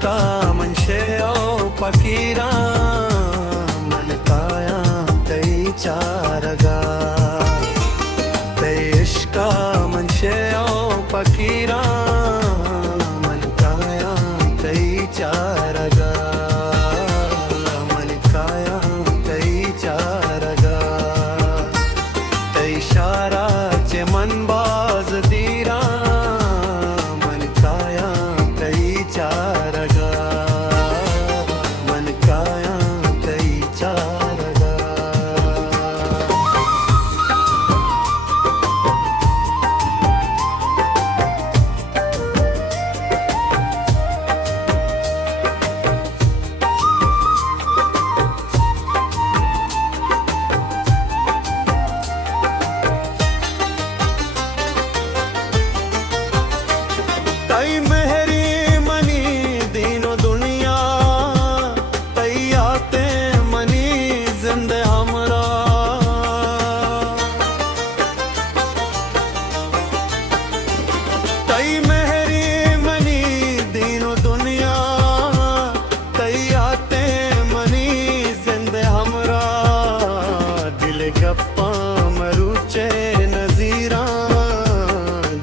इश्का मनशे ओ फकीरा मन काया तई चारगा ते इश्का मनशे ओ फकीरा मन काया तई चारगा मन काया तई चारगा ते इशारा चे मन बाज दीरा मन काया तई चारगा मन काया तई चारगा तई मेहरी मनी दीनो दुनिया तई आते मनी जिंदे हमरा तई मेहरी मनी दीनो दुनिया तई आते मनी जिंदे हमरा दिल गप्पा मरुचे नजीरा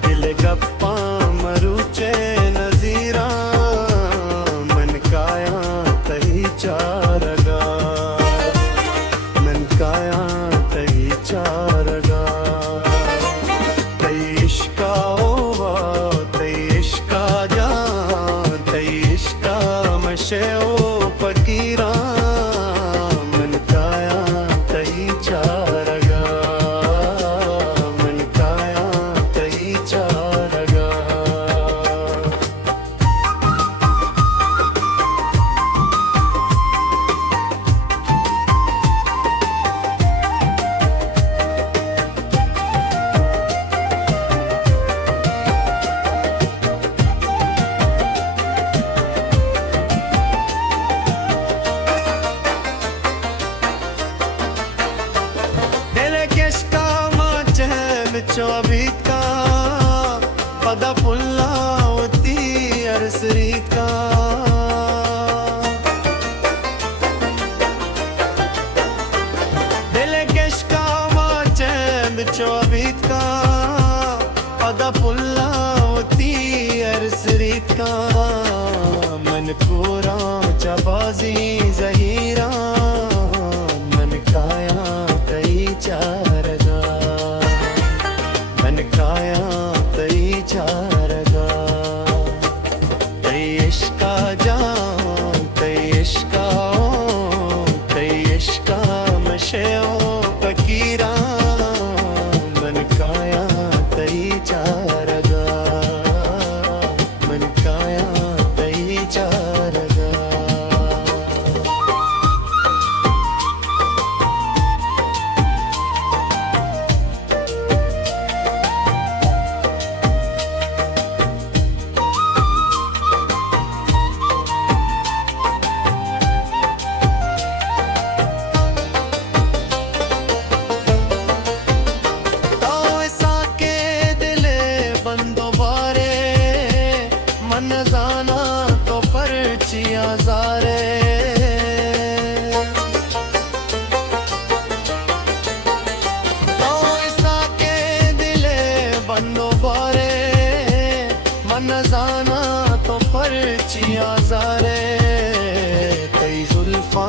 दिल गप्पा मरुचे नजीरा मन काया तही चारगा मन काया तही चारगा तई इश्का ओवा तई इश्का जा तई इश्का मशे ओ फकीरा मन काया तही चारगा मन काया तही चारगा Chavita pada pulla uti arsrita dile keshka mache chavita pada pulla uti arsrita man kura chabazi zahira man kaya tai charga मन काया तई चारगा तई इश्का जान तई इश्का तई इश्का मशे ओ फकीरा मन काया तई चारगा मन काया तई चारगा मन जाना तो पर्चियां जारे तो ऐसा के दिले बनो बारे मन जाना तो पर्चियां जारे कई जुल्फा